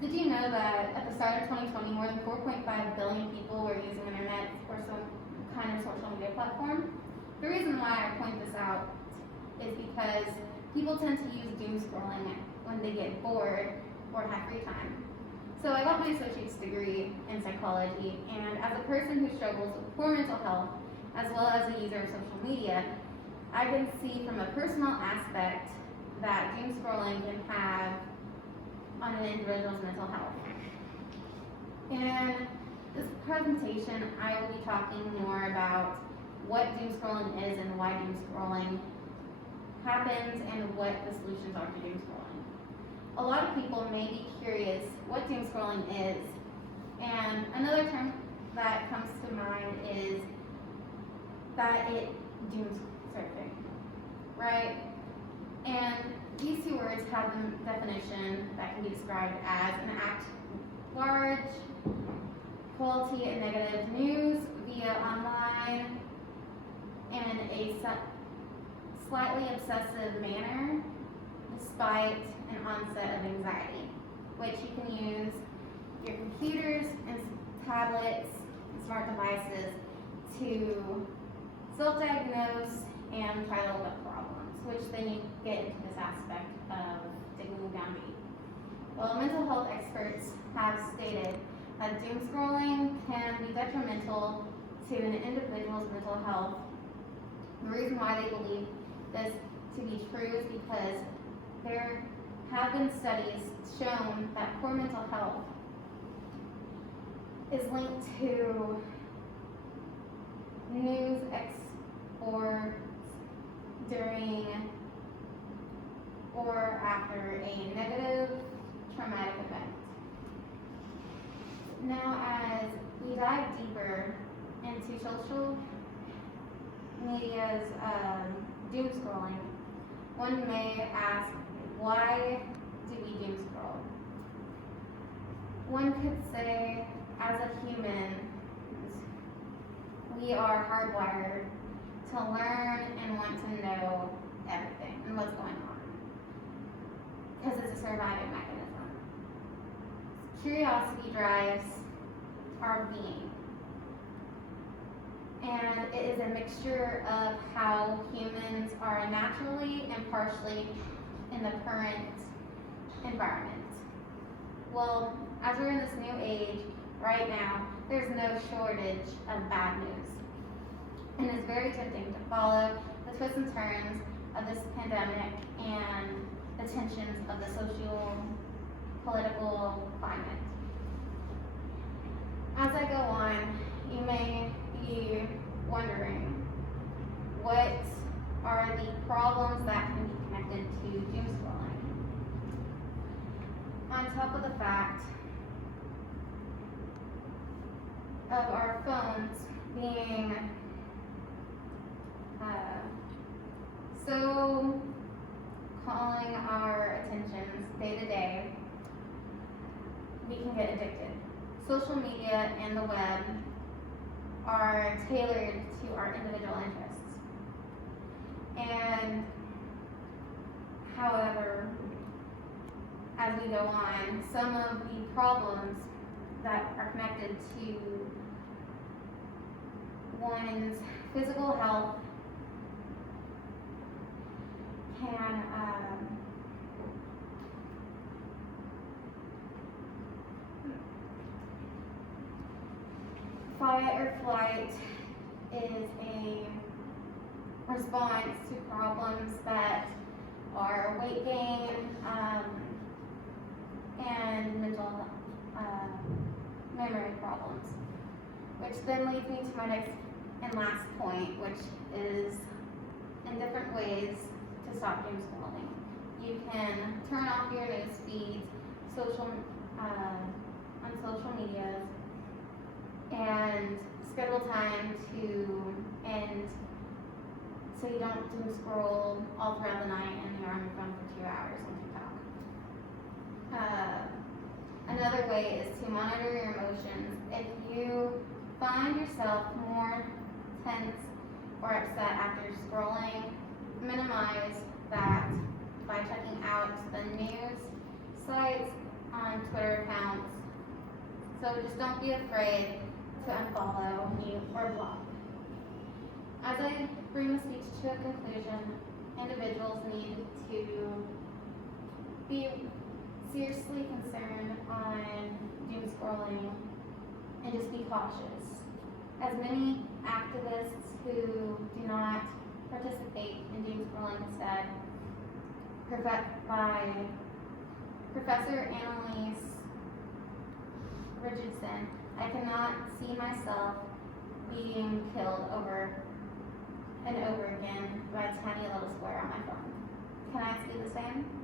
Did you know that at the start of 2020, more than 4.5 billion people were using the internet or some kind of social media platform? The reason why I point this out is because people tend to use doom scrolling when they get bored or have free time. So I got my associate's degree in psychology, and as a person who struggles with poor mental health, as well as a user of social media, I can see from a personal aspect that doom scrolling can have on an individual's mental health. In this presentation, I will be talking more about what doom scrolling is and why doom scrolling happens and what the solutions are to doom scrolling. A lot of people may be curious what doom scrolling is, and another term that comes to mind is that it dooms surfing, right? And these two words have a definition that can be described as an act large quality and negative news via online in a slightly obsessive manner despite an onset of anxiety, which you can use your computers and tablets and smart devices to self-diagnose and try to look up problems, which then you get into this aspect of digging down deep. Well, mental health experts have stated that doom scrolling can be detrimental to an individual's mental health. The reason why they believe this to be true is because there have been studies shown that poor mental health is linked to news exports during or after a negative traumatic event. Now, as we dive deeper into social media's doom scrolling, one may ask, why do we doom scroll? One could say, as a human, we are hardwired to learn and want to know everything and what's going on, because it's a surviving mechanism. Curiosity drives our being, and it is a mixture of how humans are naturally and partially in the current environment. Well, as we're in this new age, right now, there's no shortage of bad news. And it's very tempting to follow the twists and turns of this pandemic and the tensions of the social, political climate. As I go on, you may be wondering, what are the problems that can be connected to doom scrolling? On top of the fact of our phones being so calling our attentions day to day, we can get addicted. Social media and the web are tailored to our individual interests. And however, as we go on, some of the problems that are connected to one's physical health can fight or flight is a response to problems that are weight gain and mental memory problems, which then leads me to my next and last point, which is in different ways to stop doom scrolling. You can turn off your news feeds, on social medias, and schedule time to end so you don't doom scroll all throughout the night and you're on your phone for 2 hours on TikTok. Another way is to monitor your emotions. If you find yourself more tense or upset after scrolling, minimize that by checking out the news sites on Twitter accounts. So just don't be afraid to unfollow, mute, or block. As I bring the speech to a conclusion, individuals need to be seriously concerned on doom scrolling and just be cautious. As many activists who do not participate in doom scrolling instead, by Professor Annalise Richardson, I cannot see myself being killed over and over again by a tiny little square on my phone. Can I ask you the same?